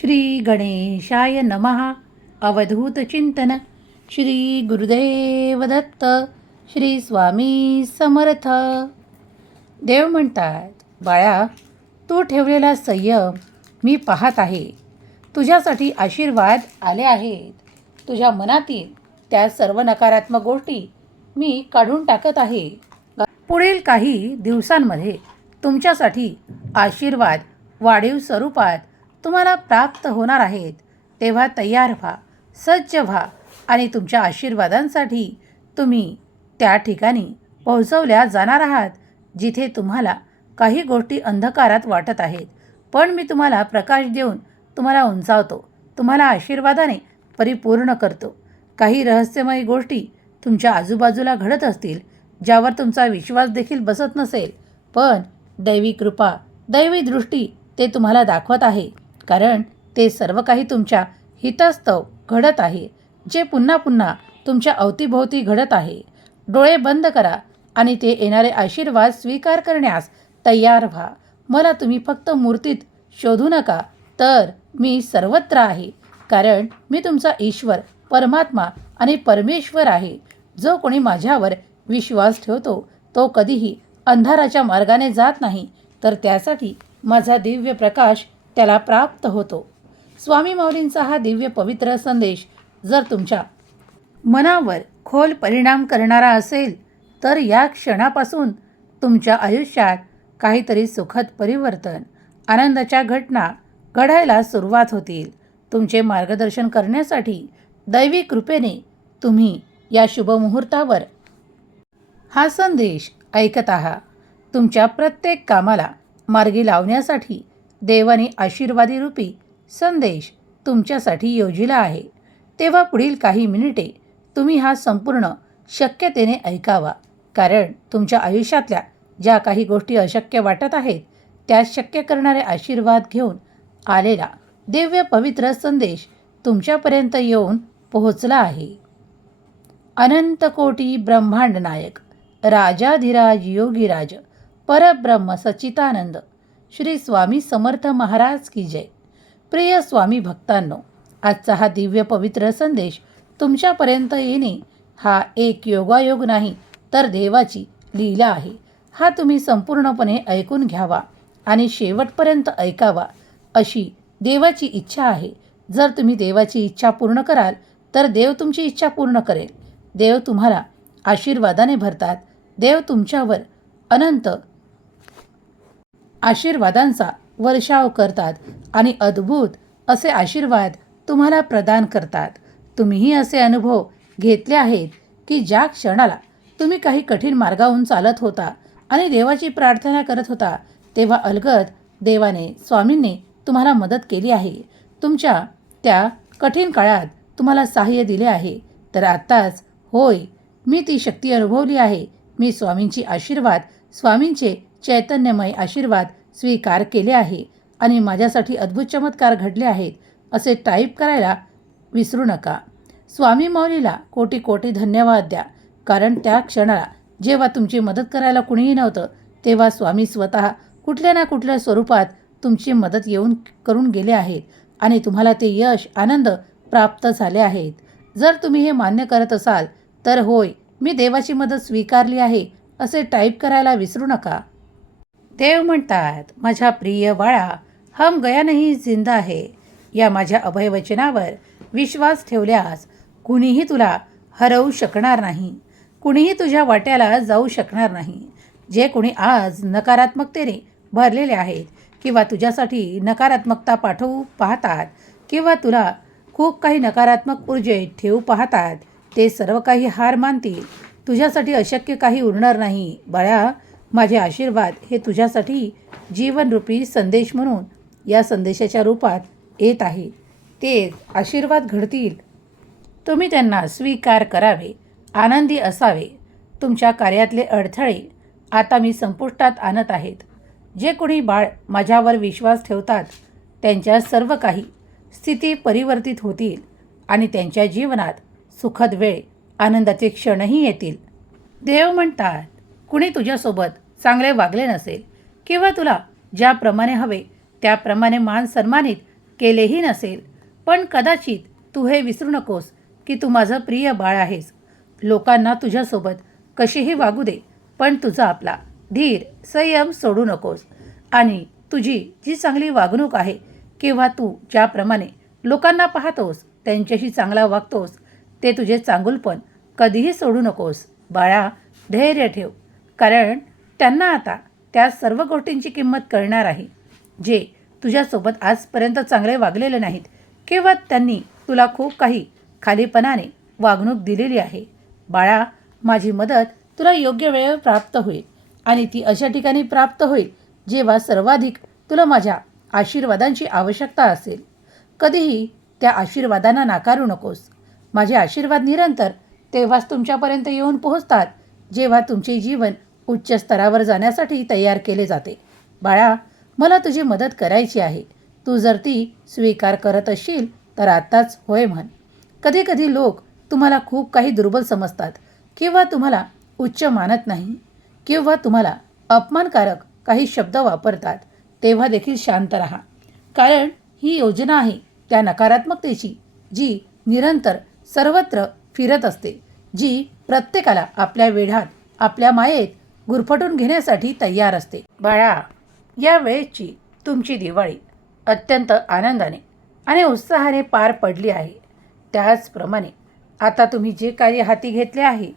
श्री गणेशाय नमः। अवधूत चिंतन। श्री गुरुदेव दत्त। श्री स्वामी समर्थ। देव म्हणतात बाळा तू ठेवलेला संयम मी पाहत आहे. तुझ्यासाठी आशीर्वाद आले आहेत. तुझ्या मनातील त्या सर्व नकारात्मक गोष्टी मी काढून टाकत आहे. पुढील काही दिवसांमध्ये तुमच्यासाठी आशीर्वाद वाढीव स्वरूपात तुम्हाला प्राप्त होणार आहेत. तेव्हा तयार व्हा सज्ज व्हा आणि तुमच्या आशीर्वादांसाठी तुम्ही त्या ठिकाणी पोहोचवल्या जाणार आहात जिथे तुम्हाला काही गोष्टी अंधकारात वाटत आहेत. पण मी तुम्हाला प्रकाश देऊन तुम्हाला उंचावतो तुम्हाला आशीर्वादाने परिपूर्ण करतो. काही रहस्यमयी गोष्टी तुमच्या आजूबाजूला घडत असतील ज्यावर तुमचा विश्वास देखील बसत नसेल. पण दैवी कृपा दैवी दृष्टी ते तुम्हाला दाखवत आहे. कारण ते सर्व काही तुमच्या हितस्तव घडत आहे जे पुन्हा पुन्हा तुमच्या अवतीभोवती घडत आहे. डोळे बंद करा आणि ते येणारे आशीर्वाद स्वीकार करण्यास तयार व्हा. मला तुम्ही फक्त मूर्तीत शोधू नका तर मी सर्वत्र आहे कारण मी तुमचा ईश्वर परमात्मा आणि परमेश्वर आहे. जो कोणी माझ्यावर विश्वास ठेवतो तो कधीही अंधाराच्या मार्गाने जात नाही तर त्यासाठी माझा दिव्य प्रकाश त्याला प्राप्त होतो. स्वामी माऊलींचा हा दिव्य पवित्र संदेश जर तुमच्या मनावर खोल परिणाम करणारा असेल तर या क्षणापासून तुमच्या आयुष्यात काहीतरी सुखद परिवर्तन आनंदाच्या घटना घडायला सुरुवात होतील. तुमचे मार्गदर्शन करण्यासाठी दैवी कृपेने तुम्ही या शुभमुहूर्तावर हा संदेश ऐकत आहात तुमच्या प्रत्येक कामाला मार्गी लावण्यासाठी देवाने आशीर्वादी रूपी संदेश तुमच्यासाठी योजिला आहे. तेव्हा पुढील काही मिनिटे तुम्ही हा संपूर्ण शक्यतेने ऐकावा. कारण तुमच्या आयुष्यातल्या ज्या काही गोष्टी अशक्य वाटत आहेत त्या शक्य करणारे आशीर्वाद घेऊन आलेला दिव्य पवित्र संदेश तुमच्यापर्यंत येऊन पोहोचला आहे. अनंत कोटी ब्रह्मांड नायक राजाधिराज योगीराज परब्रह्म सच्चितानंद श्री स्वामी समर्थ महाराज की जय. प्रिय स्वामी भक्तांनो आजचा हा दिव्य पवित्र संदेश तुमच्यापर्यंत येणे हा एक योगायोग नाही तर देवाची लीला आहे. हा तुम्ही संपूर्णपणे ऐकून घ्यावा आणि शेवटपर्यंत ऐकावा अशी देवाची इच्छा आहे. जर तुम्ही देवाची इच्छा पूर्ण कराल तर देव तुमची इच्छा पूर्ण करेल. देव तुम्हाला आशीर्वादाने भरतात. देव तुमच्यावर अनंत आशीर्वादांचा वर्षाव करतात आणि अद्भुत असे आशीर्वाद तुम्हाला प्रदान करतात. तुम्हीही असे अनुभव घेतले आहेत की ज्या क्षणाला तुम्ही काही कठीण मार्गाहून चालत होता आणि देवाची प्रार्थना करत होता तेव्हा अलगद देवाने स्वामींनी तुम्हाला मदत केली आहे. तुमच्या त्या कठीण काळात तुम्हाला सहाय्य दिले आहे. तर आत्ताच होय मी ती शक्ती अनुभवली आहे. मी स्वामींची आशीर्वाद स्वामींचे चैतन्यमय आशीर्वाद स्वीकार केले आहे आणि माझ्यासाठी अद्भुत चमत्कार घडले आहेत असे टाईप करायला विसरू नका. स्वामी मौलीला कोटी कोटी धन्यवाद द्या. कारण त्या क्षणाला जेव्हा तुमची मदत करायला कुणीही नव्हतं तेव्हा स्वामी स्वतः कुठल्या ना कुठल्या स्वरूपात तुमची मदत येऊन करून गेले आहेत आणि तुम्हाला ते यश आनंद प्राप्त झाले आहेत. जर तुम्ही हे मान्य करत असाल तर होय मी देवाची मदत स्वीकारली आहे असे टाईप करायला विसरू नका. देव म्हणतात माझ्या प्रिय बाळा हम गया नाही जिंदा आहे या माझ्या अभयवचनावर विश्वास ठेवल्यास कुणीही तुला हरवू शकणार नाही. कुणीही तुझ्या वाट्याला जाऊ शकणार नाही. जे कोणी आज नकारात्मकतेने भरलेले आहेत किंवा तुझ्यासाठी नकारात्मकता पाठवू पाहतात किंवा तुला खूप काही नकारात्मक ऊर्जेत ठेवू पाहतात ते सर्व काही हार मानतील. तुझ्यासाठी अशक्य काही उरणार नाही. बाळा माझे आशीर्वाद हे तुझ्यासाठी जीवनरूपी संदेश म्हणून या संदेशाच्या रूपात येत आहे. ते आशीर्वाद घडतील. तुम्ही त्यांना स्वीकार करावे आनंदी असावे. तुमच्या कार्यातले अडथळे आता मी संपुष्टात आणत आहेत. जे कोणी बाळ माझ्यावर विश्वास ठेवतात त्यांच्या सर्व काही स्थिती परिवर्तित होतील आणि त्यांच्या जीवनात सुखद वेळ आनंदाचे क्षणही येतील. देव म्हणतात कुणी तुझ्यासोबत चांगले वागले नसेल किंवा तुला ज्याप्रमाणे हवे त्याप्रमाणे मान सन्मानित केलेही नसेल. पण कदाचित तू हे विसरू नकोस की तू माझं प्रिय बाळ आहेस. लोकांना तुझ्यासोबत कशीही वागू दे पण तुझा आपला धीर संयम सोडू नकोस. आणि तुझी जी चांगली वागणूक आहे किंवा तू ज्याप्रमाणे लोकांना पाहतोस त्यांच्याशी चांगला वागतोस ते तुझे चांगुलपण कधीही सोडू नकोस. बाळा धैर्य ठेव. कारण त्यांना आता त्या सर्व गोष्टींची किंमत कळणार आहे जे तुझ्यासोबत आजपर्यंत चांगले वागलेले नाहीत. किंवा त्यांनी तुला खूप काही खालीपणाने वागणूक दिलेली आहे. बाळा माझी मदत तुला योग्य वेळेवर प्राप्त होईल आणि ती अशा ठिकाणी प्राप्त होईल जेव्हा सर्वाधिक तुला माझ्या आशीर्वादांची आवश्यकता असेल. कधीही त्या आशीर्वादांना नाकारू नकोस. माझे आशीर्वाद निरंतर तेव्हाच तुमच्यापर्यंत येऊन पोहोचतात जेव्हा तुमचे जीवन उच्च स्तरावर जाण्यासाठी तयार केले जाते. बाळा मला तुझी मदत करायची आहे. तू जर ती स्वीकार करत असशील तर आत्ताच होय म्हण. कधीकधी लोक तुम्हाला खूप काही दुर्बल समजतात किंवा तुम्हाला उच्च मानत नाही किंवा तुम्हाला अपमानकारक काही शब्द वापरतात तेव्हा देखील शांत राहा. कारण ही योजना आहे त्या नकारात्मकतेची जी निरंतर सर्वत्र फिरत असते जी प्रत्येकाला आपल्या वेढात आपल्या मायेत गुरफटून घेण्यासाठी तयार असते. बाळा या वेळेची तुमची दिवाळी अत्यंत आनंदाने आणि उत्साहाने पार पडली आहे. त्याचप्रमाणे आता तुम्ही जे कार्य हाती घेतले आहे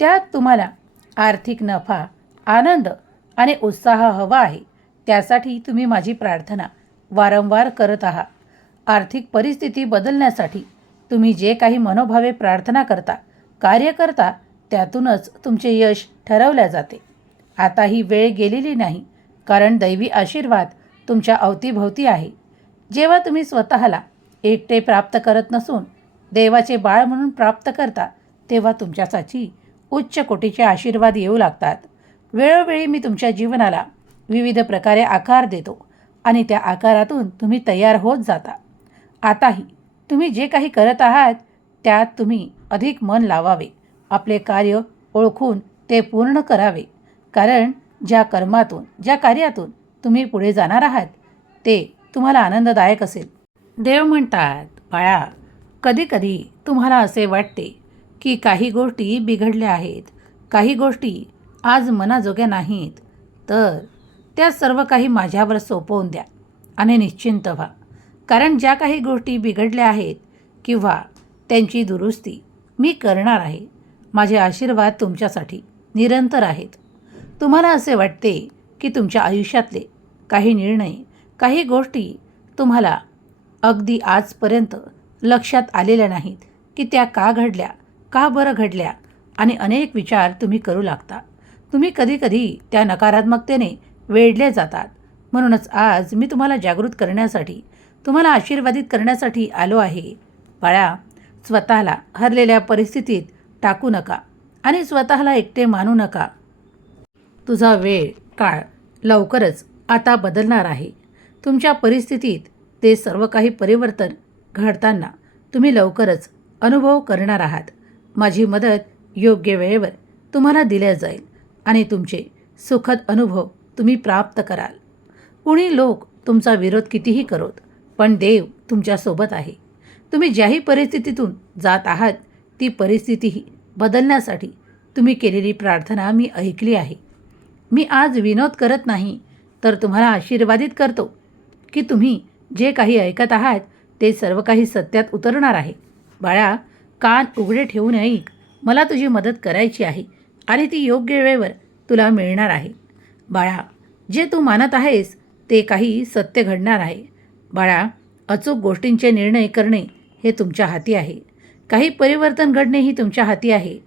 त्यात तुम्हाला आर्थिक नफा आनंद आणि उत्साह हवा आहे. त्यासाठी तुम्ही माझी प्रार्थना वारंवार करत आहात. आर्थिक परिस्थिती बदलण्यासाठी तुम्ही जे काही मनोभावे प्रार्थना करता कार्य करता त्यातूनच तुमचे यश ठरवल्या जाते. आता ही वेळ गेलेली नाही कारण दैवी आशीर्वाद तुमच्या अवतीभोवती आहे. जेव्हा तुम्ही स्वतःला एकटे प्राप्त करत नसून देवाचे बाळ म्हणून प्राप्त करता तेव्हा तुमच्यासाठी उच्च कोटीचे आशीर्वाद येऊ लागतात. वेळोवेळी मी तुमच्या जीवनाला विविध प्रकारे आकार देतो आणि त्या आकारातून तुम्ही तयार होत जाता. आताही तुम्ही जे काही करत आहात त्यात तुम्ही अधिक मन लावावे. आपले कार्य ओळखून ते पूर्ण करावे. कारण ज्या कर्मातून ज्या कार्यातून तुम्ही पुढे जाणार आहात ते तुम्हाला आनंददायक असेल. देव म्हणतात बाळा कधीकधी तुम्हाला असे वाटते की काही गोष्टी बिघडल्या आहेत काही गोष्टी आज मनाजोग्या नाहीत तर त्या सर्व काही माझ्यावर सोपवून द्या आणि निश्चिंत व्हा. कारण ज्या काही गोष्टी बिघडल्या आहेत किंवा त्यांची दुरुस्ती मी करणार आहे माझे आशीर्वाद तुमच्यासाठी. निरंतर आहेत. तुम्हाला असे वाटते की तुमच्या आयुष्यातले काही निर्णय काही गोष्टी तुम्हाला अगदी आजपर्यंत लक्षात आलेल्या नाहीत की त्या का घडल्या का बरं घडल्या आणि अनेक विचार तुम्ही करू लागता. तुम्ही कधीकधी त्या नकारात्मकतेने वेढले जातात. म्हणूनच आज मी तुम्हाला जागृत करण्यासाठी तुम्हाला आशीर्वादित करण्यासाठी आलो आहे. बाळा स्वतःला हरलेल्या परिस्थितीत टाकू नका. आणि स्वतःला एकटे मानू नका. तुझा वेळ काळ लवकरच आता बदलणार आहे. तुमच्या परिस्थितीत ते सर्व काही परिवर्तन घडताना तुम्ही लवकरच अनुभव करणार आहात. माझी मदत योग्य वेळेवर तुम्हाला दिल्या जाईल आणि तुमचे सुखद अनुभव तुम्ही प्राप्त कराल. कुणी लोक तुमचा विरोध कितीही करोत पण देव तुमच्यासोबत आहे. तुम्ही ज्याही परिस्थितीतून जात आहात ती परिस्थितीही बदलण्यासाठी तुम्ही केलेली प्रार्थना मी ऐकली आहे. मी आज विनोद करत नाही तर तुम्हाला आशीर्वादित करतो की तुम्ही जे काही ऐकत आहात ते सर्व काही सत्यात उतरणार आहे. बाळा कान उघडे ठेवून ऐक. मला तुझी मदत करायची आहे आणि ती योग्य वेळेवर तुला मिळणार आहे. बाळा जे तू मानत आहेस ते काही सत्य घडणार आहे. बाळा अचूक गोष्टींचे निर्णय करणे हे तुमच्या हाती आहे. काही परिवर्तन घडणे ही तुमच्या हाती आहे.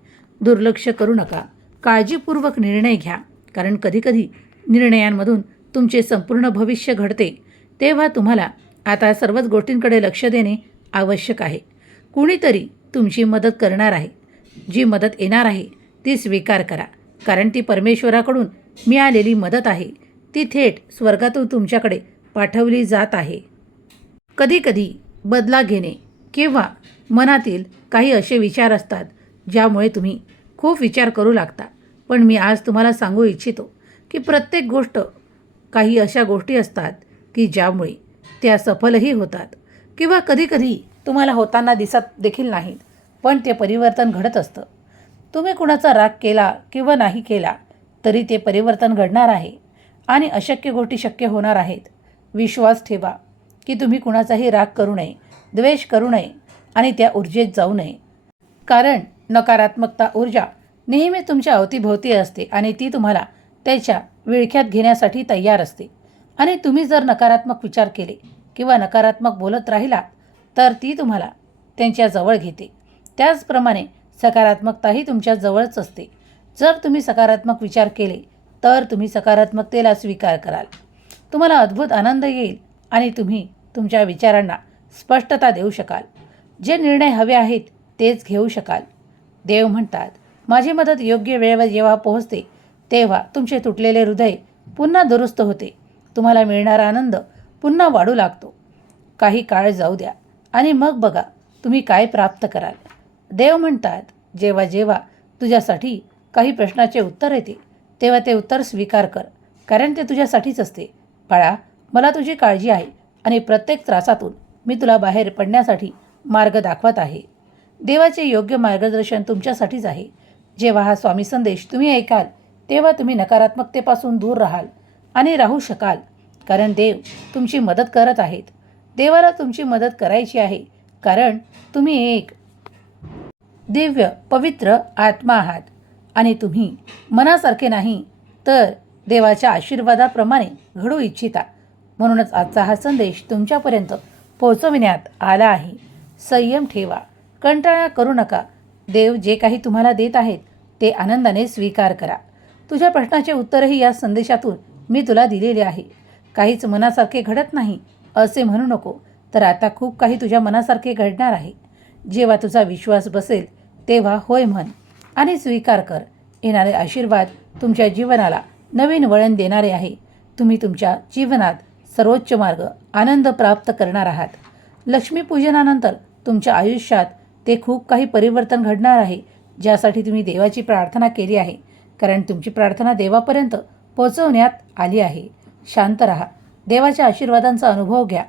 दुर्लक्ष करू नका. काळजीपूर्वक निर्णय घ्या. कारण कधीकधी निर्णयांमधून तुमचे संपूर्ण भविष्य घडते. तेव्हा तुम्हाला आता सर्वच गोष्टींकडे लक्ष देणे आवश्यक आहे. कुणीतरी तुमची मदत करणार आहे. जी मदत येणार आहे ती स्वीकार करा. कारण ती परमेश्वराकडून मिळालेली मदत आहे. ती थेट स्वर्गातून तुमच्याकडे पाठवली जात आहे. कधीकधी बदला घेणे किंवा मनातील काही असे विचार असतात ज्यामुळे तुम्ही खूप विचार करू लागता. पण मी आज तुम्हाला सांगू इच्छितो की प्रत्येक गोष्ट काही अशा गोष्टी असतात की ज्यामुळे त्या सफलही होतात किंवा कधीकधी तुम्हाला होताना दिसत देखील नाहीत पण ते परिवर्तन घडत असतं. तुम्ही कुणाचा राग केला किंवा नाही केला तरी ते परिवर्तन घडणार आहे आणि अशक्य गोष्टी शक्य होणार आहेत. विश्वास ठेवा की तुम्ही कुणाचाही राग करू नये द्वेष करू नये आणि त्या ऊर्जेत जाऊ नये. कारण नकारात्मकता ऊर्जा नेहमी तुमच्या अवतीभोवती असते आणि ती तुम्हाला त्याच्या विळख्यात घेण्यासाठी तयार असते. आणि तुम्ही जर नकारात्मक विचार केले किंवा नकारात्मक बोलत राहिला तर ती तुम्हाला त्यांच्या जवळ घेते. त्याचप्रमाणे सकारात्मकताही तुमच्या जवळच असते. जर तुम्ही सकारात्मक विचार केले तर तुम्ही सकारात्मकतेला स्वीकार कराल. तुम्हाला अद्भुत आनंद येईल आणि तुम्ही तुमच्या विचारांना स्पष्टता देऊ शकाल. जे निर्णय हवे आहेत तेच घेऊ शकाल. देव म्हणतात माझी मदत योग्य वेळेवर जेव्हा पोहोचते तेव्हा तुमचे तुटलेले हृदय पुन्हा दुरुस्त होते. तुम्हाला मिळणारा आनंद पुन्हा वाढू लागतो. काही काळ जाऊ द्या आणि मग बघा तुम्ही काय प्राप्त कराल. देव म्हणतात जेव्हा जेव्हा तुझ्यासाठी काही प्रश्नाचे उत्तर येते तेव्हा ते उत्तर स्वीकार कर कारण ते तुझ्यासाठीच असते. बाळा मला तुझी काळजी आहे आणि प्रत्येक त्रासातून मी तुला बाहेर पडण्यासाठी मार्ग दाखवत आहे. देवाचे योग्य मार्गदर्शन तुमच्यासाठीच आहे. जेव्हा हा स्वामी संदेश तुम्ही ऐकाल तेव्हा तुम्ही नकारात्मकतेपासून दूर राहाल आणि राहू शकाल. कारण देव तुमची मदत करत आहेत. देवाला तुमची मदत करायची आहे. कारण तुम्ही एक दिव्य पवित्र आत्मा आहात. आणि तुम्ही मनासारखे नाही तर देवाच्या आशीर्वादाप्रमाणे घडू इच्छिता. म्हणूनच आजचा हा संदेश तुमच्यापर्यंत पोहोचविण्यात आला आहे. संयम ठेवा. कंटाळा करू नका. देव जे काही तुम्हाला देत आहेत ते आनंदाने स्वीकार करा. तुझ्या प्रश्नाचे उत्तरही या संदेशातून मी तुला दिलेले आहे. काहीच मनासारखे घडत नाही असे म्हणू नको तर आता खूप काही तुझ्या मनासारखे घडणार आहे. जेव्हा तुझा विश्वास बसेल तेव्हा होय म्हण आणि स्वीकार कर. येणारे आशीर्वाद तुमच्या जीवनाला नवीन वळण देणारे आहे. तुम्ही तुमच्या जीवनात सर्वोच्च मार्ग आनंद प्राप्त करणार आहात. लक्ष्मीपूजनानंतर तुमच्या आयुष्यात ते खूप काही परिवर्तन घडणार आहे ज्यासाठी तुम्ही देवाची प्रार्थना केली आहे. कारण तुमची प्रार्थना देवापर्यंत पोचवण्यात आली आहे. शांत राहा. देवाच्या आशीर्वादांचा अनुभव घ्या.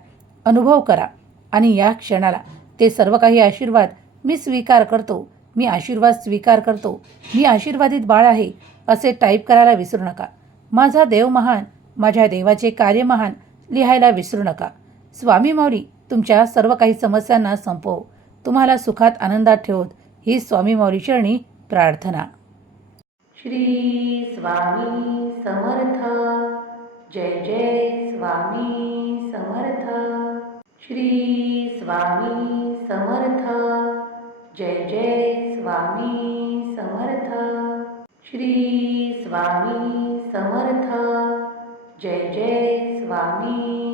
अनुभव करा. आणि या क्षणाला ते सर्व काही आशीर्वाद मी स्वीकार करतो. मी आशीर्वाद स्वीकार करतो. मी आशीर्वादित बाळ आहे असे टाईप करायला विसरू नका. माझा देव महान माझ्या देवाचे कार्य महान लिहायला विसरू नका. स्वामी मौरी तुमच्या सर्व काही समस्यांना संपव. तुम्हाला सुखात आनंदात ठेवत ही स्वामी मौरीचरणी चरणी प्रार्थना. श्री स्वामी समर्थ. जय जय स्वामी समर्थ. श्री स्वामी समर्थ. जय जय स्वामी समर्थ. श्री स्वामी समर्थ. जय जय स्वामी